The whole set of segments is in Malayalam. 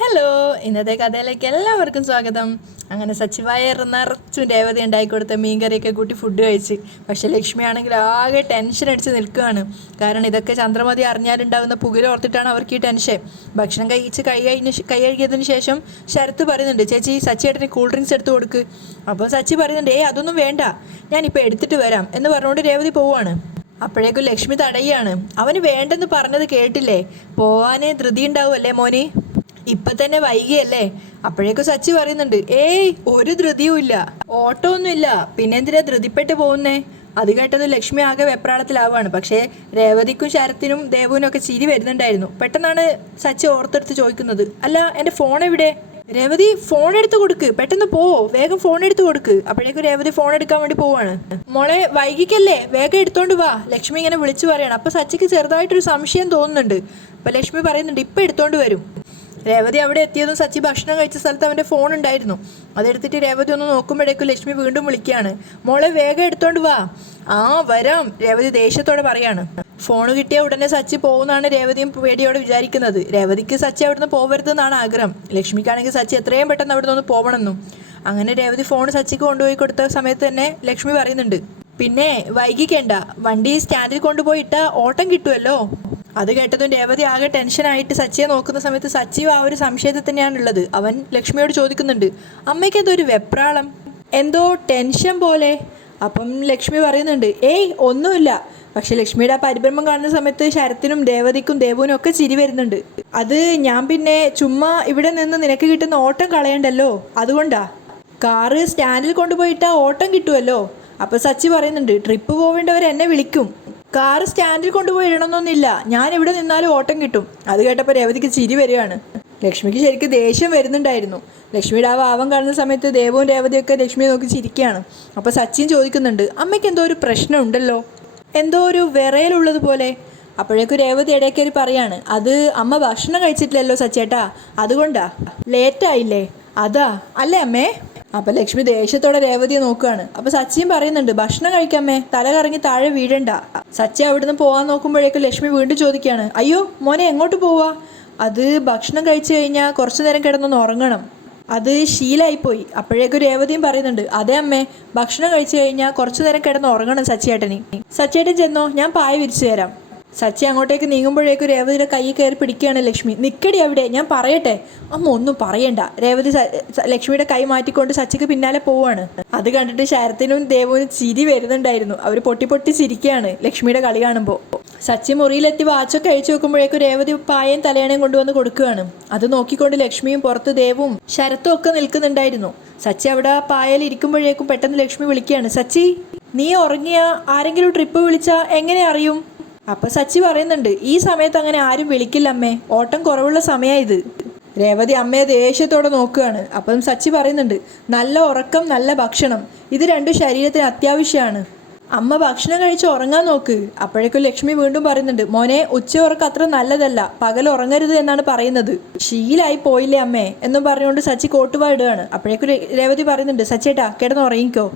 ഹലോ, ഇന്നത്തെ കഥയിലേക്ക് എല്ലാവർക്കും സ്വാഗതം. അങ്ങനെ സച്ചിവായ നിറച്ചും രേവതി ഉണ്ടായിക്കൊടുത്ത മീൻകറിയൊക്കെ കൂട്ടി ഫുഡ് കഴിച്ച്. പക്ഷേ ലക്ഷ്മി ആണെങ്കിൽ ആകെ ടെൻഷൻ അടിച്ച് നിൽക്കുകയാണ്. കാരണം ഇതൊക്കെ ചന്ദ്രമതി അറിഞ്ഞാലുണ്ടാകുന്ന പുകയിലോർത്തിട്ടാണ് അവർക്ക് ഈ ടെൻഷൻ. ഭക്ഷണം കഴിച്ച് കൈ കഴുകിയതിന് ശേഷം ശരത്ത് പറയുന്നുണ്ട്, ചേച്ചി സച്ചിയേട്ടന് കൂൾ ഡ്രിങ്ക്സ് എടുത്ത് കൊടുക്ക്. അപ്പോൾ സച്ചി പറയുന്നുണ്ട്, അതൊന്നും വേണ്ട, ഞാനിപ്പോൾ എടുത്തിട്ട് വരാം എന്ന് പറഞ്ഞുകൊണ്ട് രേവതി പോവുകയാണ്. അപ്പോഴേക്കും ലക്ഷ്മി തടയുകയാണ്. അവന് വേണ്ടെന്ന് പറഞ്ഞത് കേട്ടില്ലേ, പോവാന് ധൃതി ഉണ്ടാവുമല്ലേ മോന്, ഇപ്പൊ തന്നെ വൈകിയല്ലേ. അപ്പോഴേക്കും സച്ചി പറയുന്നുണ്ട്, ഒരു ധൃതിയും ഇല്ല, ഓട്ടോ ഒന്നും ഇല്ല, പിന്നെന്തിനാ ധൃതിപ്പെട്ട് പോകുന്നേ. അത് കേട്ടത് ലക്ഷ്മി ആകെ വെപ്രാളത്തിലാവുകയാണ്. പക്ഷേ രേവതിക്കും ശരത്തിനും ദേവുവിനും ഒക്കെ ചിരി വരുന്നുണ്ടായിരുന്നു. പെട്ടെന്നാണ് സച്ചി ഓർത്തെടുത്ത് ചോദിക്കുന്നത്, അല്ല എൻ്റെ ഫോൺ എവിടെ? രേവതി ഫോൺ എടുത്ത് കൊടുക്ക്, പെട്ടെന്ന് പോവോ, വേഗം ഫോൺ എടുത്ത് കൊടുക്ക്. അപ്പോഴേക്കും രേവതി ഫോൺ എടുക്കാൻ വേണ്ടി പോവാണ്. മോളെ വൈകിക്കല്ലേ, വേഗം എടുത്തോണ്ട് വാ, ലക്ഷ്മി ഇങ്ങനെ വിളിച്ചു പറയാണ്. അപ്പൊ സച്ചിക്ക് ചെറുതായിട്ടൊരു സംശയം തോന്നുന്നുണ്ട്. അപ്പൊ ലക്ഷ്മി പറയുന്നുണ്ട്, ഇപ്പൊ എടുത്തോണ്ട് വരും. രേവതി അവിടെ എത്തിയതും സച്ചി ഭക്ഷണം കഴിച്ച സ്ഥലത്ത് അവൻ്റെ ഫോൺ ഉണ്ടായിരുന്നു. അതെടുത്തിട്ട് രേവതി ഒന്ന് നോക്കുമ്പോഴേക്കും ലക്ഷ്മി വീണ്ടും വിളിക്കുകയാണ്, മോളെ വേഗം എടുത്തോണ്ട് വാ. വരാം, രേവതി ദേഷ്യത്തോടെ പറയാണ്. ഫോൺ കിട്ടിയ ഉടനെ സച്ചി പോകുന്നതാണ് രേവതിയും പേടിയോടെ വിചാരിക്കുന്നത്. രേവതിക്ക് സച്ചി അവിടുന്ന് പോകരുതെന്നാണ് ആഗ്രഹം. ലക്ഷ്മിക്കാണെങ്കിൽ സച്ചി എത്രയും പെട്ടെന്ന് അവിടെ നിന്ന് പോകണമെന്നും. അങ്ങനെ രേവതി ഫോൺ സച്ചിക്ക് കൊണ്ടുപോയി കൊടുത്ത സമയത്ത് തന്നെ ലക്ഷ്മി പറയുന്നുണ്ട്, പിന്നെ വൈകിക്കേണ്ട, വണ്ടി സ്റ്റാൻഡിൽ കൊണ്ടുപോയിട്ട ഓട്ടം കിട്ടുമല്ലോ. അത് കേട്ടതും രേവതി ആകെ ടെൻഷനായിട്ട് സച്ചിയെ നോക്കുന്ന സമയത്ത് സച്ചിയും ആ ഒരു സംശയത്തിൽ തന്നെയാണുള്ളത്. അവൻ ലക്ഷ്മിയോട് ചോദിക്കുന്നുണ്ട്, അമ്മയ്ക്ക് എന്തോ ഒരു വെപ്രാളം, എന്തോ ടെൻഷൻ പോലെ. അപ്പം ലക്ഷ്മി പറയുന്നുണ്ട്, ഒന്നുമില്ല. പക്ഷെ ലക്ഷ്മിയുടെ ആ പരിഭ്രമം കാണുന്ന സമയത്ത് ശരത്തിനും രേവതിക്കും ദേവുവിനും ഒക്കെ ചിരി വരുന്നുണ്ട്. അത് ഞാൻ പിന്നെ ചുമ്മാ ഇവിടെ നിന്ന് നിനക്ക് കിട്ടുന്ന ഓട്ടം കളയണ്ടല്ലോ, അതുകൊണ്ടാ. കാറ് സ്റ്റാൻഡിൽ കൊണ്ടുപോയിട്ടാ ഓട്ടം കിട്ടുമല്ലോ. അപ്പൊ സച്ചി പറയുന്നുണ്ട്, ട്രിപ്പ് പോവേണ്ടവർ എന്നെ വിളിക്കും, കാറ് സ്റ്റാൻഡിൽ കൊണ്ടുപോയി ഇടണമെന്നൊന്നുമില്ല, ഞാൻ ഇവിടെ നിന്നാലും ഓട്ടം കിട്ടും. അത് കേട്ടപ്പോൾ രേവതിക്ക് ചിരി വരികയാണ്. ലക്ഷ്മിക്ക് ശരിക്കും ദേഷ്യം വരുന്നുണ്ടായിരുന്നു. ലക്ഷ്മിയുടെ ആ ഭാവം കാണുന്ന സമയത്ത് ദേവവും രേവതിയൊക്കെ ലക്ഷ്മിയെ നോക്കി ചിരിക്കുകയാണ്. അപ്പോൾ സച്ചിൻ ചോദിക്കുന്നുണ്ട്, അമ്മയ്ക്ക് എന്തോ ഒരു പ്രശ്നം ഉണ്ടല്ലോ, എന്തോ ഒരു വിറയലുള്ളതുപോലെ. അപ്പോഴേക്കും രേവതി ഇടയ്ക്കേറി പറയാണ്, അത് അമ്മ ഭക്ഷണം കഴിച്ചിട്ടില്ലല്ലോ സച്ചേട്ടാ, അതുകൊണ്ടാ, ലേറ്റായില്ലേ, അതാ അല്ലേ അമ്മേ. അപ്പം ലക്ഷ്മി ദേഷ്യത്തോടെ രേവതിയെ നോക്കുകയാണ്. അപ്പം സച്ചിയും പറയുന്നുണ്ട്, ഭക്ഷണം കഴിക്കാമേ, തല കറങ്ങി താഴെ വീഴണ്ട. സച്ചി അവിടുന്ന് പോകാൻ നോക്കുമ്പോഴേക്കും ലക്ഷ്മി വീണ്ടും ചോദിക്കുകയാണ്, അയ്യോ മോനെ എങ്ങോട്ട് പോവാ? അത് ഭക്ഷണം കഴിച്ചു കഴിഞ്ഞാൽ കുറച്ചു നേരം കിടന്നൊന്ന് ഉറങ്ങണം, അത് ശീലമായിപ്പോയി. അപ്പോഴേക്കും രേവതിയും പറയുന്നുണ്ട്, അതെ അമ്മേ, ഭക്ഷണം കഴിച്ചു കഴിഞ്ഞാൽ കുറച്ചു നേരം കിടന്ന് ഉറങ്ങണം സച്ചിയേട്ടന്. സച്ചിയേട്ടൻ ചെന്നോ, ഞാൻ പായ വിരിച്ചു തരാം. സച്ചി അങ്ങോട്ടേക്ക് നീങ്ങുമ്പോഴേക്കും രേവതിയുടെ കൈ കയറി പിടിക്കുകയാണ് ലക്ഷ്മി. നിക്കടി അവിടെ, ഞാൻ പറയട്ടെ. അമ്മ ഒന്നും പറയണ്ട. രേവതി ലക്ഷ്മിയുടെ കൈ മാറ്റിക്കൊണ്ട് സച്ചിക്ക് പിന്നാലെ പോവാണ്. അത് കണ്ടിട്ട് ശരത്തിനും ദേവുവിനും ചിരി വരുന്നുണ്ടായിരുന്നു. അവർ പൊട്ടി പൊട്ടി ചിരിക്കുകയാണ് ലക്ഷ്മിയുടെ കളി കാണുമ്പോൾ. സച്ചി മുറിയിലെത്തി വാച്ചൊക്കെ അഴിച്ചു വെക്കുമ്പോഴേക്കും രേവതി പായയും തലയണയും കൊണ്ടുവന്ന് കൊടുക്കുകയാണ്. അത് നോക്കിക്കൊണ്ട് ലക്ഷ്മിയും പുറത്ത് ദേവും ശരത്തും ഒക്കെ നിൽക്കുന്നുണ്ടായിരുന്നു. സച്ചി അവിടെ പായയിൽ ഇരിക്കുമ്പോഴേക്കും പെട്ടെന്ന് ലക്ഷ്മി വിളിക്കുകയാണ്, സച്ചി നീ ഉറങ്ങിയ ആരെങ്കിലും ട്രിപ്പ് വിളിച്ചാൽ എങ്ങനെ അറിയും? അപ്പം സച്ചി പറയുന്നുണ്ട്, ഈ സമയത്ത് അങ്ങനെ ആരും വിളിക്കില്ല അമ്മേ, ഓട്ടം കുറവുള്ള സമയമാണ് ഇത്. രേവതി അമ്മയെ ദേഷ്യത്തോടെ നോക്കുകയാണ്. അപ്പം സച്ചി പറയുന്നുണ്ട്, നല്ല ഉറക്കം നല്ല ഭക്ഷണം, ഇത് രണ്ടും ശരീരത്തിന് അത്യാവശ്യമാണ്. അമ്മ ഭക്ഷണം കഴിച്ച് ഉറങ്ങാൻ നോക്ക്. അപ്പോഴേക്കും ലക്ഷ്മി വീണ്ടും പറയുന്നുണ്ട്, മോനെ ഉച്ച ഉറക്കം അത്ര നല്ലതല്ല, പകൽ ഉറങ്ങരുത് എന്നാണ് പറയുന്നത്, ശീലായി പോയില്ലേ അമ്മേ എന്നും പറഞ്ഞുകൊണ്ട് സച്ചി കോട്ടുവാ ഇടുകയാണ്. അപ്പോഴേക്കും രേവതി പറയുന്നുണ്ട്, സച്ചേട്ടാ കിടന്ന് ഉറങ്ങിക്കോ.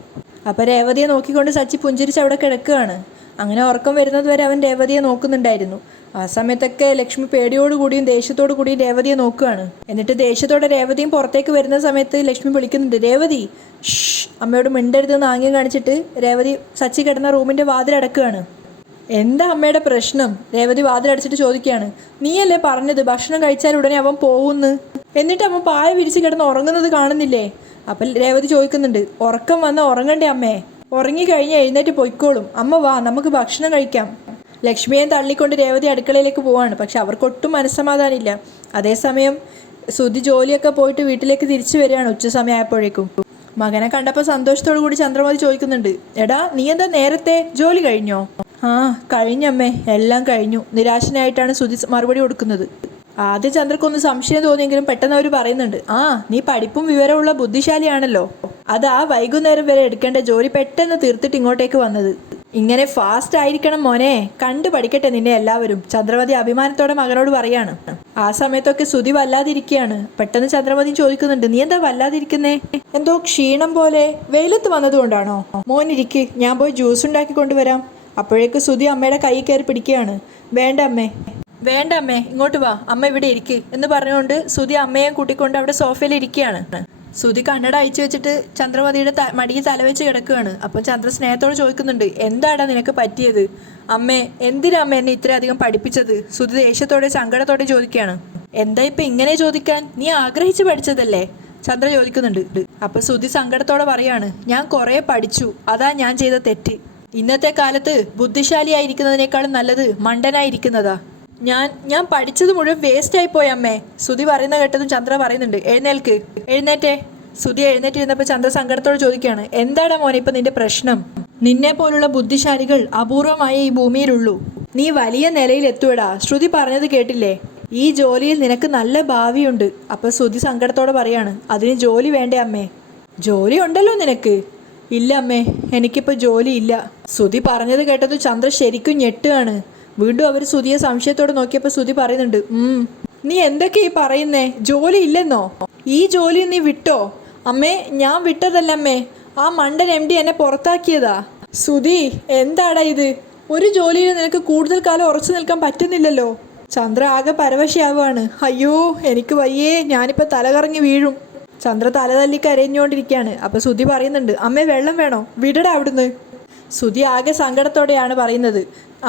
അപ്പം രേവതിയെ നോക്കിക്കൊണ്ട് സച്ചി പുഞ്ചിരിച്ച് അവിടെ കിടക്കുകയാണ്. അങ്ങനെ ഉറക്കം വരുന്നത് വരെ അവൻ രേവതിയെ നോക്കുന്നുണ്ടായിരുന്നു. ആ സമയത്തൊക്കെ ലക്ഷ്മി പേടിയോടുകൂടിയും ദേഷ്യത്തോടു കൂടിയും രേവതിയെ നോക്കുകയാണ്. എന്നിട്ട് ദേഷ്യത്തോടെ രേവതിയും പുറത്തേക്ക് വരുന്ന സമയത്ത് ലക്ഷ്മി വിളിക്കുന്നുണ്ട്, രേവതി അമ്മയോട് മിണ്ടരുതെന്ന് ആംഗ്യം കാണിച്ചിട്ട് രേവതി സച്ചി കിടന്ന റൂമിൻ്റെ വാതിലടക്കുകയാണ്. എന്താ അമ്മയുടെ പ്രശ്നം? രേവതി വാതിലടച്ചിട്ട് ചോദിക്കുകയാണ്. നീയല്ലേ പറഞ്ഞത് ഭക്ഷണം കഴിച്ചാൽ ഉടനെ അവൻ പോകുന്നു, എന്നിട്ട് അവൻ പായ വിരിച്ച് കിടന്ന് ഉറങ്ങുന്നത് കാണുന്നില്ലേ? അപ്പം രേവതി ചോദിക്കുന്നുണ്ട്, ഉറക്കം വന്നാൽ ഉറങ്ങണ്ടേ അമ്മേ? ഉറങ്ങിക്കഴിഞ്ഞ് എഴുന്നേറ്റ് പൊയ്ക്കോളും, അമ്മ വാ നമുക്ക് ഭക്ഷണം കഴിക്കാം. ലക്ഷ്മിയെ തള്ളിക്കൊണ്ട് രേവതി അടുക്കളയിലേക്ക് പോവാണ്. പക്ഷെ അവർക്കൊട്ടും മനസ്സമാധാനമില്ല. അതേസമയം സുധി ജോലിയൊക്കെ പോയിട്ട് വീട്ടിലേക്ക് തിരിച്ചു വരികയാണ് ഉച്ച സമയമായപ്പോഴേക്കും. മകനെ കണ്ടപ്പോൾ സന്തോഷത്തോടു കൂടി ചന്ദ്രമതി ചോദിക്കുന്നുണ്ട്, എടാ നീ എന്താ നേരത്തെ, ജോലി കഴിഞ്ഞോ? കഴിഞ്ഞമ്മേ, എല്ലാം കഴിഞ്ഞു, നിരാശനായിട്ടാണ് സുധി മറുപടി കൊടുക്കുന്നത്. ആദ്യം ചന്ദ്രക്കൊന്ന് സംശയം തോന്നിയെങ്കിലും പെട്ടെന്ന് അവർ പറയുന്നുണ്ട്, നീ പഠിപ്പും വിവരമുള്ള ബുദ്ധിശാലിയാണല്ലോ, അതാ വൈകുന്നേരം വരെ എടുക്കേണ്ട ജോലി പെട്ടെന്ന് തീർത്തിട്ട് ഇങ്ങോട്ടേക്ക് വന്നത്. ഇങ്ങനെ ഫാസ്റ്റ് ആയിരിക്കണം മോനെ, കണ്ടു പഠിക്കട്ടെ നിന്നെ എല്ലാവരും, ചന്ദ്രമതി അഭിമാനത്തോടെ മകനോട് പറയാണ്. ആ സമയത്തൊക്കെ സുധി വല്ലാതിരിക്കുകയാണ്. പെട്ടെന്ന് ചന്ദ്രമതി ചോദിക്കുന്നുണ്ട്, നീ എന്താ വല്ലാതിരിക്കുന്നേ, എന്തോ ക്ഷീണം പോലെ, വെയിലത്ത് വന്നതുകൊണ്ടാണോ? മോനിരിക്ക്, ഞാൻ പോയി ജ്യൂസ് ഉണ്ടാക്കി കൊണ്ടുവരാം. അപ്പോഴേക്ക് സുധി അമ്മയുടെ കൈ കയറി പിടിക്കുകയാണ്. വേണ്ട അമ്മേ, വേണ്ട അമ്മേ, ഇങ്ങോട്ട് വാ, അമ്മ ഇവിടെ ഇരിക്ക് എന്ന് പറഞ്ഞുകൊണ്ട് ശ്രുതി അമ്മയെ കൂട്ടിക്കൊണ്ട് അവിടെ സോഫയിൽ ഇരിക്കുകയാണ്. ശ്രുതി കണ്ണട അയച്ചു വെച്ചിട്ട് ചന്ദ്രമതിയുടെ മടിയിൽ തലവെച്ച് കിടക്കുകയാണ്. അപ്പം ചന്ദ്ര സ്നേഹത്തോട് ചോദിക്കുന്നുണ്ട്, എന്താടാ നിനക്ക് പറ്റിയത്? അമ്മേ, എന്തിനാ അമ്മ എന്നെ ഇത്രയധികം പഠിപ്പിച്ചത്? ശ്രുതി ദേഷ്യത്തോടെ സങ്കടത്തോടെ ചോദിക്കുകയാണ്. എന്താ ഇപ്പം ഇങ്ങനെ ചോദിക്കാൻ? നീ ആഗ്രഹിച്ച് പഠിച്ചതല്ലേ? ചന്ദ്ര ചോദിക്കുന്നുണ്ട്. അപ്പം ശ്രുതി സങ്കടത്തോടെ പറയാണ്, ഞാൻ കുറേ പഠിച്ചു, അതാ ഞാൻ ചെയ്ത തെറ്റ്. ഇന്നത്തെ കാലത്ത് ബുദ്ധിശാലിയായിരിക്കുന്നതിനേക്കാളും നല്ലത് മണ്ടനായിരിക്കുന്നതാ. ഞാൻ പഠിച്ചത് മുഴുവൻ വേസ്റ്റ് ആയിപ്പോയി അമ്മേ. ശ്രുതി പറയുന്ന കേട്ടതും ചന്ദ്ര പറയുന്നുണ്ട്, എഴുന്നേൽക്ക്, എഴുന്നേറ്റേ. ശ്രുതി എഴുന്നേറ്റിരുന്നപ്പോൾ ചന്ദ്ര സങ്കടത്തോട് ചോദിക്കുകയാണ്, എന്താടാ മോനെ ഇപ്പം നിന്റെ പ്രശ്നം? നിന്നെ പോലുള്ള ബുദ്ധിശാലികൾ അപൂർവമായ ഈ ഭൂമിയിലുള്ളൂ. നീ വലിയ നിലയിലെത്തുവടാ. ശ്രുതി പറഞ്ഞത് കേട്ടില്ലേ? ഈ ജോലിയിൽ നിനക്ക് നല്ല ഭാവിയുണ്ട്. അപ്പം ശ്രുതി സങ്കടത്തോടെ പറയാണ്, അതിന് ജോലി വേണ്ടേ അമ്മേ? ജോലി ഉണ്ടല്ലോ നിനക്ക്. ഇല്ല അമ്മേ, എനിക്കിപ്പോൾ ജോലിയില്ല. ശ്രുതി പറഞ്ഞത് കേട്ടത് ചന്ദ്ര ശരിക്കും ഞെട്ടുകയാണ്. വീണ്ടും അവർ ശ്രുതിയെ സംശയത്തോടെ നോക്കിയപ്പോൾ ശ്രുതി പറയുന്നുണ്ട്, നീ എന്തൊക്കെയാ ഈ പറയുന്നേ? ജോലി ഇല്ലെന്നോ? ഈ ജോലി നീ വിട്ടോ? അമ്മേ, ഞാൻ വിട്ടതല്ല അമ്മേ, ആ മണ്ടൻ MD എന്നെ പുറത്താക്കിയതാ. ശ്രുതി, എന്താടാ ഇത്? ഒരു ജോലിയിൽ നിനക്ക് കൂടുതൽ കാലം ഉറച്ചു നിൽക്കാൻ പറ്റുന്നില്ലല്ലോ. ചന്ദ്ര ആകെ പരവശയാവുകയാണ്. അയ്യോ, എനിക്ക് വയ്യേ, ഞാനിപ്പോൾ തലകറങ്ങി വീഴും. ചന്ദ്ര തല തല്ലി കരഞ്ഞുകൊണ്ടിരിക്കുകയാണ്. അപ്പോൾ ശ്രുതി പറയുന്നുണ്ട്, അമ്മേ വെള്ളം വേണോ? വിടടാ അവിടുന്ന്. ശ്രുതി ആകെ സങ്കടത്തോടെയാണ് പറയുന്നത്,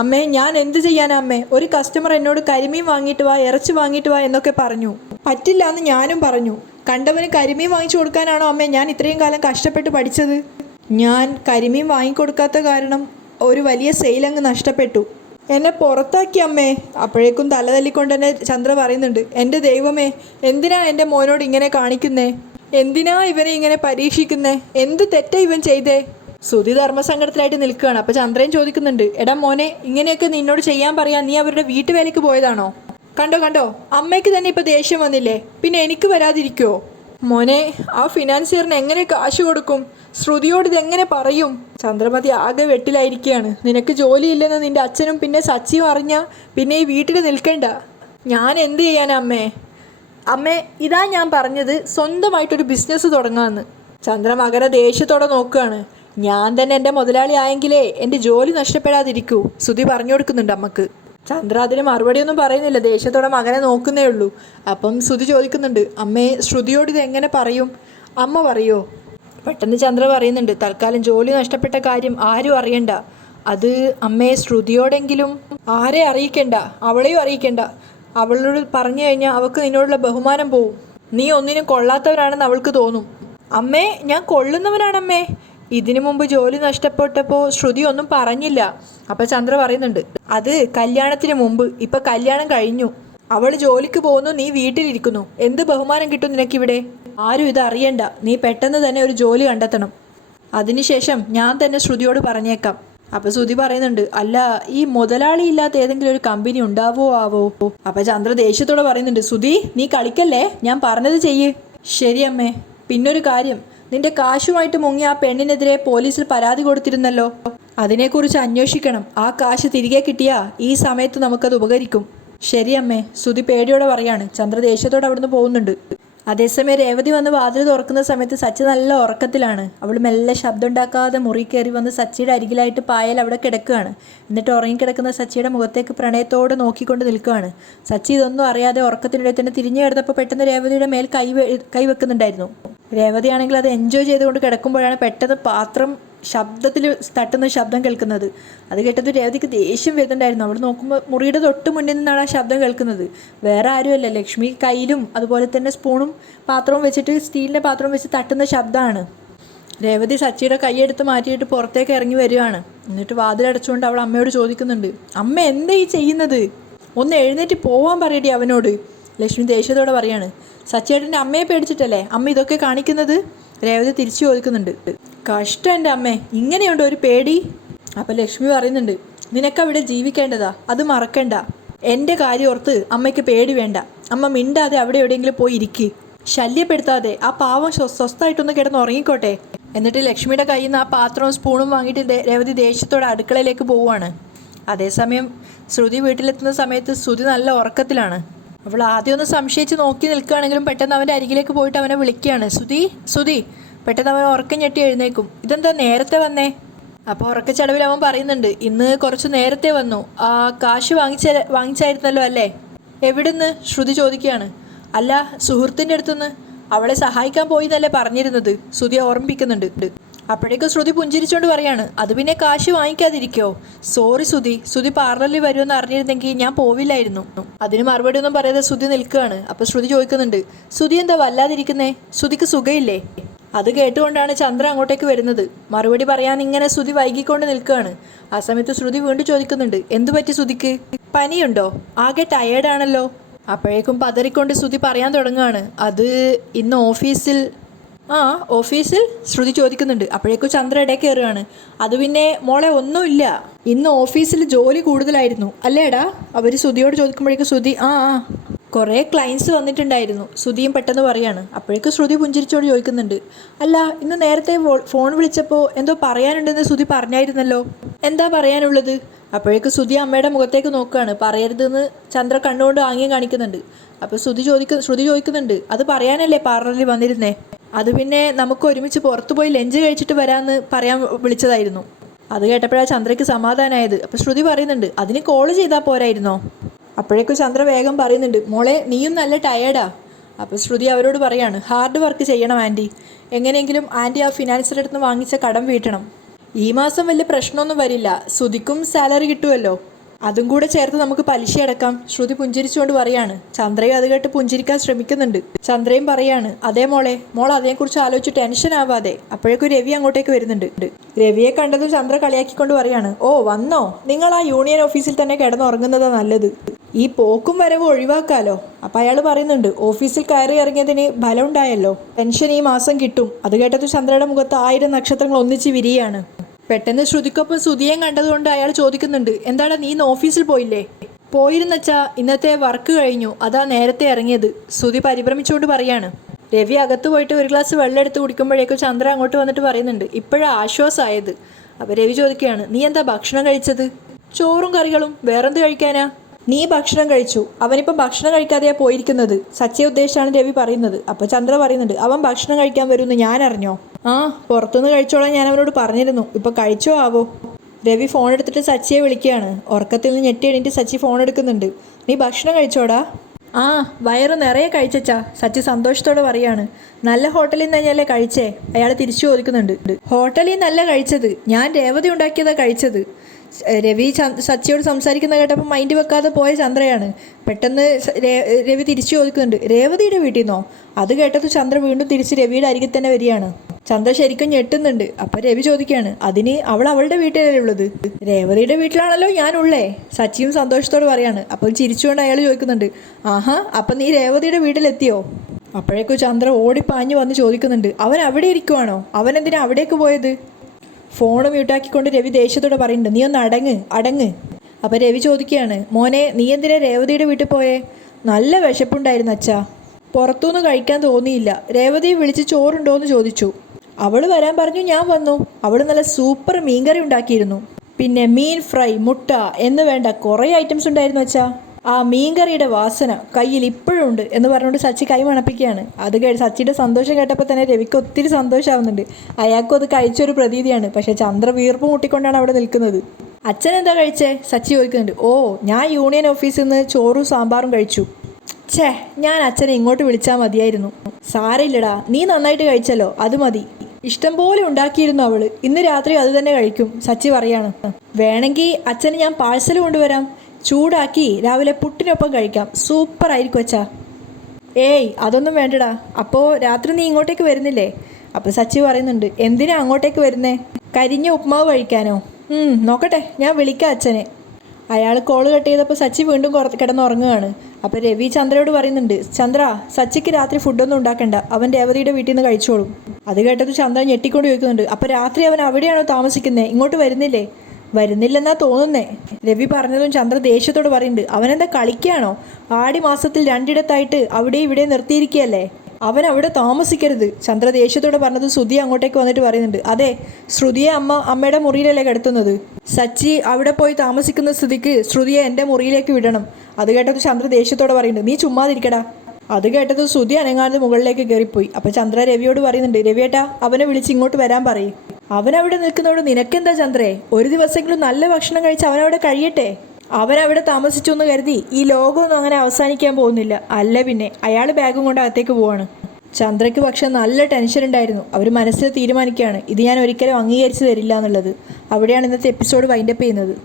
അമ്മേ ഞാൻ എന്ത് ചെയ്യാനാ അമ്മേ? ഒരു കസ്റ്റമർ എന്നോട് കരിമീൻ വാങ്ങിയിട്ട് വാ, ഇറച്ചി വാങ്ങിയിട്ട് വാ എന്നൊക്കെ പറഞ്ഞു. പറ്റില്ല എന്ന് ഞാനും പറഞ്ഞു. കണ്ടവന് കരിമീൻ വാങ്ങിച്ചു കൊടുക്കാനാണോ അമ്മേ ഞാൻ ഇത്രയും കാലം കഷ്ടപ്പെട്ട് പഠിച്ചത്? ഞാൻ കരിമീൻ വാങ്ങിക്കൊടുക്കാത്ത കാരണം ഒരു വലിയ സെയിൽ അങ്ങ് നഷ്ടപ്പെട്ടു. എന്നെ പുറത്താക്കി അമ്മേ. അപ്പോഴേക്കും തല തല്ലിക്കൊണ്ട് തന്നെ ചന്ദ്ര പറയുന്നുണ്ട്, എൻ്റെ ദൈവമേ, എന്തിനാ എൻ്റെ മോനോട് ഇങ്ങനെ കാണിക്കുന്നേ? എന്തിനാ ഇവനെ ഇങ്ങനെ പരീക്ഷിക്കുന്നേ? എന്ത് തെറ്റാ ഇവൻ ചെയ്തേ? ശ്രുതി ധർമ്മസങ്കടത്തിലായിട്ട് നിൽക്കുകയാണ്. അപ്പോൾ ചന്ദ്രൻ ചോദിക്കുന്നുണ്ട്, എടാ മോനെ, ഇങ്ങനെയൊക്കെ നിന്നോട് ചെയ്യാൻ പറയാൻ നീ അവരുടെ വീട്ടുവേലയ്ക്ക് പോയതാണോ? കണ്ടോ, അമ്മയ്ക്ക് തന്നെ ഇപ്പോൾ ദേഷ്യം വന്നില്ലേ, പിന്നെ എനിക്ക് വരാതിരിക്കുമോ? മോനെ, ആ ഫിനാൻസിയറിന് എങ്ങനെ കാശ് കൊടുക്കും? ശ്രുതിയോട് ഇതെങ്ങനെ പറയും? ചന്ദ്രമതി ആകെ വെട്ടിലായിരിക്കുകയാണ്. നിനക്ക് ജോലിയില്ലെന്ന് നിൻ്റെ അച്ഛനും പിന്നെ സച്ചിയും അറിഞ്ഞാൽ പിന്നെ ഈ വീട്ടിൽ നിൽക്കണ്ട. ഞാൻ എന്ത് ചെയ്യാനാ അമ്മേ? അമ്മേ, ഇതാ ഞാൻ പറഞ്ഞത്, സ്വന്തമായിട്ടൊരു ബിസിനസ് തുടങ്ങാമെന്ന്. ചന്ദ്ര മകനെ ദേഷ്യത്തോടെ നോക്കുകയാണ്. ഞാൻ തന്നെ എൻ്റെ മുതലാളി ആയെങ്കിലേ എൻ്റെ ജോലി നഷ്ടപ്പെടാതിരിക്കൂ, ശ്രുതി പറഞ്ഞു കൊടുക്കുന്നുണ്ട് അമ്മക്ക്. ചന്ദ്ര അതിന് മറുപടിയൊന്നും പറയുന്നില്ല, ദേഷ്യത്തോടെ മകനെ നോക്കുന്നേ ഉള്ളൂ. അപ്പം ശ്രുതി ചോദിക്കുന്നുണ്ട്, അമ്മേ, ശ്രുതിയോട് ഇത് എങ്ങനെ പറയും? അമ്മ പറയോ? പെട്ടെന്ന് ചന്ദ്ര പറയുന്നുണ്ട്, തൽക്കാലം ജോലി നഷ്ടപ്പെട്ട കാര്യം ആരും അറിയണ്ട. അത് അമ്മയെ ശ്രുതിയോടെങ്കിലും. ആരെ അറിയിക്കണ്ട, അവളെയും അറിയിക്കണ്ട. അവളോട് പറഞ്ഞു കഴിഞ്ഞാൽ അവൾക്ക് നിന്നോടുള്ള ബഹുമാനം പോവും. നീ ഒന്നിനും കൊള്ളാത്തവരാണെന്ന് അവൾക്ക് തോന്നും. അമ്മേ, ഞാൻ കൊള്ളുന്നവനാണമ്മേ. ഇതിനു മുമ്പ് ജോലി നഷ്ടപ്പെട്ടപ്പോൾ ശ്രുതി ഒന്നും പറഞ്ഞില്ല. അപ്പം ചന്ദ്ര പറയുന്നുണ്ട്, അത് കല്യാണത്തിന് മുമ്പ്. ഇപ്പം കല്യാണം കഴിഞ്ഞു, അവൾ ജോലിക്ക് പോകുന്നു, നീ വീട്ടിലിരിക്കുന്നു. എന്ത് ബഹുമാനം കിട്ടും നിനക്കിവിടെ? ആരും ഇത് അറിയണ്ട. നീ പെട്ടെന്ന് തന്നെ ഒരു ജോലി കണ്ടെത്തണം. അതിനുശേഷം ഞാൻ തന്നെ ശ്രുതിയോട് പറഞ്ഞേക്കാം. അപ്പം ശ്രുതി പറയുന്നുണ്ട്, അല്ല, ഈ മുതലാളി ഇല്ലാത്ത ഏതെങ്കിലും ഒരു കമ്പനി ഉണ്ടാവോ ആവോ? അപ്പം ചന്ദ്ര ദേഷ്യത്തോടെ പറയുന്നുണ്ട്, ശ്രുതി നീ കളിക്കല്ലേ, ഞാൻ പറഞ്ഞത് ചെയ്യ്. ശരി അമ്മേ. പിന്നൊരു കാര്യം, നിന്റെ കാശുമായിട്ട് മുങ്ങി ആ പെണ്ണിനെതിരെ പോലീസിൽ പരാതി കൊടുത്തിരുന്നല്ലോ, അതിനെക്കുറിച്ച് അന്വേഷിക്കണം. ആ കാശ് തിരികെ കിട്ടിയാ ഈ സമയത്ത് നമുക്കത് ഉപകരിക്കും. ശരി അമ്മേ, ശ്രുതി പേടിയോടെ പറയാണ്. ചന്ദ്ര ദേഷ്യത്തോടെ അവിടുന്ന് പോകുന്നുണ്ട്. അതേസമയം രേവതി വന്ന് വാതിൽ തുറക്കുന്ന സമയത്ത് സച്ചി നല്ല ഉറക്കത്തിലാണ്. അവൾ മെല്ലെ ശബ്ദം ഉണ്ടാക്കാതെ മുറി കയറി വന്ന് സച്ചിയുടെ അരികിലായിട്ട് പായൽ അവിടെ കിടക്കുകയാണ്. എന്നിട്ട് ഉറങ്ങിക്കിടക്കുന്ന സച്ചിയുടെ മുഖത്തേക്ക് പ്രണയത്തോടെ നോക്കിക്കൊണ്ട് നിൽക്കുകയാണ്. സച്ചി ഇതൊന്നും അറിയാതെ ഉറക്കത്തിനിടെ തന്നെ തിരിഞ്ഞു കിടന്നപ്പോൾ പെട്ടെന്ന് രേവതിയുടെ മേൽ കൈവെക്കുന്നുണ്ടായിരുന്നു. രേവതിയാണെങ്കിൽ അത് എൻജോയ് ചെയ്തുകൊണ്ട് കിടക്കുമ്പോഴാണ് പെട്ടെന്ന് പാത്രം ശബ്ദത്തിൽ തട്ടുന്ന ശബ്ദം കേൾക്കുന്നത്. അത് കേട്ടത് രേവതിക്ക് ദേഷ്യം വരുന്നുണ്ടായിരുന്നു. അവിടെ നോക്കുമ്പോൾ മുറിയുടെ തൊട്ട് മുന്നിൽ നിന്നാണ് ആ ശബ്ദം കേൾക്കുന്നത്. വേറെ ആരുമല്ല, ലക്ഷ്മി കയ്യിലും അതുപോലെ തന്നെ സ്പൂണും പാത്രവും വെച്ചിട്ട് സ്റ്റീലിൻ്റെ പാത്രവും വെച്ച് തട്ടുന്ന ശബ്ദമാണ്. രേവതി സച്ചിയുടെ കൈയെടുത്ത് മാറ്റിയിട്ട് പുറത്തേക്ക് ഇറങ്ങി വരികയാണ്. എന്നിട്ട് വാതിലടച്ചുകൊണ്ട് അവൾ അമ്മയോട് ചോദിക്കുന്നുണ്ട്, അമ്മ എന്താ ഈ ചെയ്യുന്നത്? ഒന്ന് എഴുന്നേറ്റ് പോവാൻ പറയടി അവനോട്. ലക്ഷ്മി ദേഷ്യത്തോടെ പറയാണ്. സച്ചിയേട്ടൻ്റെ അമ്മയെ പേടിച്ചിട്ടല്ലേ അമ്മ ഇതൊക്കെ കാണിക്കുന്നത്? രേവതി തിരിച്ചു ചോദിക്കുന്നുണ്ട്. കഷ്ടം എൻ്റെ അമ്മേ, ഇങ്ങനെയുണ്ടോ ഒരു പേടി? അപ്പം ലക്ഷ്മി പറയുന്നുണ്ട്, നിനക്കവിടെ ജീവിക്കേണ്ടതാ, അത് മറക്കണ്ട. എൻ്റെ കാര്യം ഓർത്ത് അമ്മയ്ക്ക് പേടി വേണ്ട. അമ്മ മിണ്ടാതെ അവിടെ എവിടെയെങ്കിലും പോയി ഇരിക്കുക, ശല്യപ്പെടുത്താതെ. ആ പാവം സ്വസ്ഥമായിട്ടൊന്ന് കിടന്ന് ഉറങ്ങിക്കോട്ടെ. എന്നിട്ട് ലക്ഷ്മിയുടെ കയ്യിൽ നിന്ന് ആ പാത്രവും സ്പൂണും വാങ്ങിയിട്ട് രേവതി ദേഷ്യത്തോടെ അടുക്കളയിലേക്ക് പോവുകയാണ്. അതേസമയം ശ്രുതി വീട്ടിലെത്തുന്ന സമയത്ത് ശ്രുതി നല്ല ഉറക്കത്തിലാണ്. അവൾ ആദ്യം ഒന്ന് സംശയിച്ച് നോക്കി നിൽക്കുകയാണെങ്കിലും പെട്ടെന്ന് അവൻ്റെ അരികിലേക്ക് പോയിട്ട് അവനെ വിളിക്കുകയാണ്. ശ്രുതി. പെട്ടെന്ന് അവൻ ഉറക്കം ഞെട്ടി എഴുന്നേക്കും. ഇതെന്താ നേരത്തെ വന്നേ? അപ്പോൾ ഉറക്കച്ചടവിൽ അവൻ പറയുന്നുണ്ട്, ഇന്ന് കുറച്ച് നേരത്തെ വന്നു, ആ കാശ് വാങ്ങിച്ചായിരുന്നല്ലോ അല്ലേ? എവിടുന്ന്? ശ്രുതി ചോദിക്കുകയാണ്. അല്ല, സുഹൃത്തിൻ്റെ അടുത്തുനിന്ന്. അവളെ സഹായിക്കാൻ പോയി എന്നല്ലേ പറഞ്ഞിരുന്നത്? ശ്രുതി ഓർമ്മിപ്പിക്കുന്നുണ്ട്. അപ്പോഴേക്കും ശ്രുതി പുഞ്ചിരിച്ചോണ്ട് പറയാണ്, അത് പിന്നെ കാശ് വാങ്ങിക്കാതിരിക്കോ? സോറി ശ്രുതി, ശ്രുതി പാർലറിൽ വരുമെന്ന് അറിഞ്ഞിരുന്നെങ്കിൽ ഞാൻ പോവില്ലായിരുന്നു. അതിന് മറുപടി ഒന്നും പറയാതെ ശ്രുതി നിൽക്കുകയാണ്. അപ്പോൾ ശ്രുതി ചോദിക്കുന്നുണ്ട്, ശ്രുതി എന്താ വല്ലാതിരിക്കുന്നേ? ശ്രുതിക്ക് സുഖമില്ലേ? അത് കേട്ടുകൊണ്ടാണ് ചന്ദ്ര അങ്ങോട്ടേക്ക് വരുന്നത്. മറുപടി പറയാൻ ഇങ്ങനെ ശ്രുതി വൈകിക്കൊണ്ട് നിൽക്കുകയാണ്. ആ സമയത്ത് ശ്രുതി വീണ്ടും ചോദിക്കുന്നുണ്ട്, എന്തു പറ്റി ശ്രുതിക്ക്? പനിയുണ്ടോ? ആകെ ടയേർഡാണല്ലോ. അപ്പോഴേക്കും പതറിക്കൊണ്ട് ശ്രുതി പറയാൻ തുടങ്ങുകയാണ്, അത് ഇന്ന് ഓഫീസിൽ ശ്രുതി ചോദിക്കുന്നുണ്ട്. അപ്പോഴേക്കും ചന്ദ്ര ഇടയിൽ കയറുകയാണ്. അത് പിന്നെ മോളെ ഒന്നുമില്ല, ഇന്ന് ഓഫീസിൽ ജോലി കൂടുതലായിരുന്നു അല്ലേടാ? അവർ ശ്രുതിയോട് ചോദിക്കുമ്പോഴേക്കും ശ്രുതി കുറേ ക്ലയൻസ് വന്നിട്ടുണ്ടായിരുന്നു. ശ്രുതിയും പെട്ടെന്ന് പറയാണ്. അപ്പോഴേക്കും ശ്രുതി പുഞ്ചിരിച്ചോട് ചോദിക്കുന്നുണ്ട്, അല്ല ഇന്ന് നേരത്തെ ഫോൺ വിളിച്ചപ്പോൾ എന്തോ പറയാനുണ്ടെന്ന് ശ്രുതി പറഞ്ഞായിരുന്നല്ലോ, എന്താ പറയാനുള്ളത്? അപ്പോഴേക്കും ശ്രുതി അമ്മയുടെ മുഖത്തേക്ക് നോക്കുകയാണ്. പറയരുതെന്ന് ചന്ദ്ര കണ്ണുകൊണ്ട് ആംഗ്യം കാണിക്കുന്നുണ്ട്. അപ്പോൾ ശ്രുതി ചോദിക്കുന്നുണ്ട്, അത് പറയാനല്ലേ പാർലറിൽ വന്നിരുന്നേ? അത് പിന്നെ നമുക്ക് ഒരുമിച്ച് പുറത്തു പോയി ലഞ്ച് കഴിച്ചിട്ട് വരാമെന്ന് പറയാൻ വിളിച്ചതായിരുന്നു. അത് കേട്ടപ്പോഴാണ് ചന്ദ്രയ്ക്ക് സമാധാനമായത്. അപ്പോൾ ശ്രുതി പറയുന്നുണ്ട്, അതിന് കോൾ ചെയ്താൽ പോരായിരുന്നോ? അപ്പോഴേക്കും ചന്ദ്ര വേഗം പറയുന്നുണ്ട്, മോളെ നീയും നല്ല ടയേർഡാ. അപ്പോൾ ശ്രുതി അവരോട് പറയാണ്, ഹാർഡ് വർക്ക് ചെയ്യണം ആൻറ്റി, എങ്ങനെയെങ്കിലും ആൻറ്റി ആ ഫിനാൻസിൻ്റെ അടുത്ത് നിന്ന് വാങ്ങിച്ച കടം വീട്ടണം. ഈ മാസം വലിയ പ്രശ്നമൊന്നും വരില്ല, ശ്രുതിക്കും സാലറി കിട്ടുമല്ലോ, അതും കൂടെ ചേർത്ത് നമുക്ക് പലിശ അടക്കാം. ശ്രുതി പുഞ്ചിരിച്ചുകൊണ്ട് പറയാണ്. ചന്ദ്രയും അത് കേട്ട് പുഞ്ചിരിക്കാൻ ശ്രമിക്കുന്നുണ്ട്. ചന്ദ്രയും പറയാണ്, അതേ മോൾ അതേക്കുറിച്ച് ആലോചിച്ച് ടെൻഷൻ ആവാതെ. അപ്പോഴേക്കും രവി അങ്ങോട്ടേക്ക് വരുന്നുണ്ട്. രവിയെ കണ്ടതും ചന്ദ്ര കളിയാക്കിക്കൊണ്ട് പറയാണ്, ഓ വന്നോ? നിങ്ങൾ ആ യൂണിയൻ ഓഫീസിൽ തന്നെ കിടന്നുറങ്ങുന്നതാണ് നല്ലത്, ഈ പോക്കും വരവും ഒഴിവാക്കാലോ. അപ്പം അയാൾ പറയുന്നുണ്ട്, ഓഫീസിൽ കയറി ഇറങ്ങിയതിന് ഫലം ഉണ്ടായല്ലോ, പെൻഷൻ ഈ മാസം കിട്ടും. അത് കേട്ടതും ചന്ദ്രയുടെ മുഖത്ത് 1000 നക്ഷത്രങ്ങൾ ഒന്നിച്ച് വിരിയാണ്. പെട്ടെന്ന് ശ്രുതിക്കൊപ്പം ശ്രുതിയേം കണ്ടതുകൊണ്ട് അയാൾ ചോദിക്കുന്നുണ്ട്, എന്താടാ നീ ഇന്ന് ഓഫീസിൽ പോയില്ലേ? പോയിരുന്നച്ചാ, ഇന്നത്തെ വർക്ക് കഴിഞ്ഞു, അതാ നേരത്തെ ഇറങ്ങിയത്. ശ്രുതി പരിഭ്രമിച്ചുകൊണ്ട് പറയാണ്. രവി അകത്ത് പോയിട്ട് ഒരു ഗ്ലാസ് വെള്ളം എടുത്ത് കുടിക്കുമ്പോഴേക്കും ചന്ദ്ര അങ്ങോട്ട് വന്നിട്ട് പറയുന്നുണ്ട്, ഇപ്പോഴാണ് ആശ്വാസമായത്. അപ്പോൾ രവി ചോദിക്കുകയാണ്, നീ എന്താ ഭക്ഷണം കഴിച്ചത്? ചോറും കറികളും, വേറെന്ത് കഴിക്കാനാ? നീ ഭക്ഷണം കഴിച്ചു, അവനിപ്പം ഭക്ഷണം കഴിക്കാതെയാണ് പോയിരിക്കുന്നത്. സച്ചയെ ഉദ്ദേശിച്ചാണ് രവി പറയുന്നത്. അപ്പോൾ ചന്ദ്ര പറയുന്നുണ്ട്, അവൻ ഭക്ഷണം കഴിക്കാൻ വരുമെന്ന് ഞാൻ അറിഞ്ഞോ? പുറത്തുനിന്ന് കഴിച്ചോളാൻ ഞാൻ അവനോട് പറഞ്ഞിരുന്നു, ഇപ്പോൾ കഴിച്ചോ ആവോ? രവി ഫോൺ എടുത്തിട്ട് സച്ചിയെ വിളിക്കുകയാണ്. ഉറക്കത്തിൽ നിന്ന് ഞെട്ടി എണീറ്റ് സച്ചി ഫോൺ എടുക്കുന്നുണ്ട്. നീ ഭക്ഷണം കഴിച്ചോടാ? വയറ് നിറയെ കഴിച്ചാ, സച്ചി സന്തോഷത്തോടെ പറയാണ്. നല്ല ഹോട്ടലിൽ നിന്ന് തന്നെയല്ലേ കഴിച്ചേ? അയാൾ തിരിച്ചു ചോദിക്കുന്നുണ്ട്. ഹോട്ടലിൽ നിന്നല്ല കഴിച്ചത്, ഞാൻ രേവതി ഉണ്ടാക്കിയതാണ് കഴിച്ചത്. രവി സച്ചിയോട് സംസാരിക്കുന്ന കേട്ടപ്പോൾ മൈൻഡ് വെക്കാതെ പോയ ചന്ദ്രയാണ്. പെട്ടെന്ന് രവി തിരിച്ചു ചോദിക്കുന്നുണ്ട്, രേവതിയുടെ വീട്ടിൽ നിന്നോ? അത് കേട്ടത് ചന്ദ്ര വീണ്ടും തിരിച്ച് രവിയുടെ അരികിൽ തന്നെ വരികയാണ്. ചന്ദ്ര ശരിക്കും ഞെട്ടുന്നുണ്ട്. അപ്പം രവി ചോദിക്കുകയാണ്, അതിന് അവൾ അവളുടെ വീട്ടിലല്ലേ ഉള്ളത്? രേവതിയുടെ വീട്ടിലാണല്ലോ ഞാനുള്ളേ. സച്ചിയും സന്തോഷത്തോട് പറയാണ്. അപ്പോൾ ചിരിച്ചുകൊണ്ട് അയാൾ ചോദിക്കുന്നുണ്ട്, അപ്പം നീ രേവതിയുടെ വീട്ടിലെത്തിയോ? അപ്പോഴേക്കും ചന്ദ്ര ഓടിപ്പാഞ്ഞു വന്ന് ചോദിക്കുന്നുണ്ട്, അവൻ അവിടെ ഇരിക്കുവാണോ? അവൻ എന്തിനാ അവിടേക്ക് പോയത്? ഫോൺ മ്യൂട്ടാക്കിക്കൊണ്ട് രവി ദേഷ്യത്തോടെ പറയുന്നുണ്ട്, നീ ഒന്ന് അടങ്ങ്. അപ്പോൾ രവി ചോദിക്കുകയാണ്, മോനെ നീ എന്തിനാ രേവതിയുടെ വീട്ടിൽ പോയേ? നല്ല വിശപ്പുണ്ടായിരുന്നു അച്ഛാ, പുറത്തുനിന്ന് കഴിക്കാൻ തോന്നിയില്ല. രേവതിയെ വിളിച്ച് ചോറുണ്ടോയെന്ന് ചോദിച്ചു, അവൾ വരാൻ പറഞ്ഞു, ഞാൻ വന്നു. അവൾ നല്ല സൂപ്പർ മീൻകറി ഉണ്ടാക്കിയിരുന്നു, പിന്നെ മീൻ ഫ്രൈ, മുട്ട എന്ന് വേണ്ട കുറേ ഐറ്റംസ് ഉണ്ടായിരുന്നു അച്ഛാ. ആ മീൻകറിയുടെ വാസന കയ്യിൽ ഇപ്പോഴും ഉണ്ട് എന്ന് പറഞ്ഞുകൊണ്ട് സച്ചി കൈ മണപ്പിക്കുകയാണ്. അത് സച്ചിയുടെ സന്തോഷം കേട്ടപ്പോൾ തന്നെ രവിക്ക് ഒത്തിരി സന്തോഷമാവുന്നുണ്ട്. അയാൾക്കും അത് കഴിച്ചൊരു പ്രതീതിയാണ്. പക്ഷേ ചന്ദ്ര വീർപ്പ് മുട്ടിക്കൊണ്ടാണ് അവിടെ നിൽക്കുന്നത്. അച്ഛൻ എന്താ കഴിച്ചേ? സച്ചി ചോദിക്കുന്നുണ്ട്. ഞാൻ യൂണിയൻ ഓഫീസിൽ നിന്ന് ചോറും സാമ്പാറും കഴിച്ചു. ഞാൻ അച്ഛനെ ഇങ്ങോട്ട് വിളിച്ചാൽ മതിയായിരുന്നു. സാരമില്ലടാ, നീ നന്നായിട്ട് കഴിച്ചല്ലോ, അത് മതി. ഇഷ്ടം പോലെ ഉണ്ടാക്കിയിരുന്നു അവൾ, ഇന്ന് രാത്രി അത് തന്നെ കഴിക്കും. സച്ചി പറയാണ്. വേണമെങ്കിൽ അച്ഛന് ഞാൻ പാഴ്സൽ കൊണ്ടുവരാം, ചൂടാക്കി രാവിലെ പുട്ടിനൊപ്പം കഴിക്കാം, സൂപ്പറായിരിക്കും അച്ഛാ. അതൊന്നും വേണ്ടടാ. അപ്പോൾ രാത്രി നീ ഇങ്ങോട്ടേക്ക് വരുന്നില്ലേ? അപ്പോൾ സച്ചി പറയുന്നുണ്ട്, എന്തിനാ അങ്ങോട്ടേക്ക് വരുന്നേ? കരിഞ്ഞ ഉപ്മാവ് കഴിക്കാനോ? നോക്കട്ടെ, ഞാൻ വിളിക്കാം അച്ഛനെ. അയാൾ കോള് കട്ട് ചെയ്തപ്പോൾ സച്ചി വീണ്ടും കിടന്നുറങ്ങുകയാണ്. അപ്പോൾ രവി ചന്ദ്രയോട് പറയുന്നുണ്ട്, ചന്ദ്ര, സച്ചിക്ക് രാത്രി ഫുഡൊന്നും ഉണ്ടാക്കണ്ട, അവൻ രേവതിയുടെ വീട്ടിൽ നിന്ന് കഴിച്ചോളും. അത് കേട്ടത് ചന്ദ്ര ഞെട്ടിക്കൊണ്ട് ചോദിക്കുന്നുണ്ട്, അപ്പോൾ രാത്രി അവൻ അവിടെയാണോ താമസിക്കുന്നത്? ഇങ്ങോട്ട് വരുന്നില്ലേ? വരുന്നില്ലെന്നാ തോന്നുന്നേ. രവി പറഞ്ഞതും ചന്ദ്ര ദേഷ്യത്തോട് പറയുന്നുണ്ട്, അവനെന്താ കളിക്കുകയാണോ? ആടി മാസത്തിൽ 2 ഇടത്തായിട്ട് അവിടെ ഇവിടെ നിർത്തിയിരിക്കുകയല്ലേ, അവൻ അവിടെ താമസിക്കരുത്. ചന്ദ്ര ദേഷ്യത്തോടെ പറഞ്ഞത് ശ്രുതി അങ്ങോട്ടേക്ക് വന്നിട്ട് പറയുന്നുണ്ട്, അതെ, ശ്രുതിയെ അമ്മയുടെ മുറിയിലല്ലേ കിടത്തുന്നത്. സച്ചി അവിടെ പോയി താമസിക്കുന്ന സ്ഥിതിക്ക് ശ്രുതിയെ എൻ്റെ മുറിയിലേക്ക് വിടണം. അത് കേട്ടത് ചന്ദ്ര ദേഷ്യത്തോടെ പറയുന്നുണ്ട്, നീ ചുമ്മാതിരിക്കടാ. അത് കേട്ടത് ശ്രുതി അനങ്ങാതെ മുകളിലേക്ക് കയറിപ്പോയി. അപ്പോൾ ചന്ദ്ര രവിയോട് പറയുന്നുണ്ട്, രവിയേട്ടാ, അവനെ വിളിച്ച് ഇങ്ങോട്ട് വരാൻ പറയും. അവനവിടെ നിൽക്കുന്നതോട് നിനക്കെന്താ ചന്ദ്രേ? ഒരു ദിവസമെങ്കിലും നല്ല ഭക്ഷണം കഴിച്ച് അവനവിടെ കഴിയട്ടെ. അവനവിടെ താമസിച്ചു എന്ന് കരുതി ഈ ലോകമൊന്നും അങ്ങനെ അവസാനിക്കാൻ പോകുന്നില്ല. അല്ല പിന്നെ. അയാൾ ബാഗും കൊണ്ട് അകത്തേക്ക് പോവാണ്. ചന്ദ്രയ്ക്ക് പക്ഷെ നല്ല ടെൻഷൻ ഉണ്ടായിരുന്നു. അവർ മനസ്സിൽ തീരുമാനിക്കുകയാണ്, ഇത് ഞാൻ ഒരിക്കലും അംഗീകരിച്ചു തരില്ല എന്നുള്ളത്. അവിടെയാണ് ഇന്നത്തെ എപ്പിസോഡ് വൈൻഡപ്പ് ചെയ്യുന്നത്.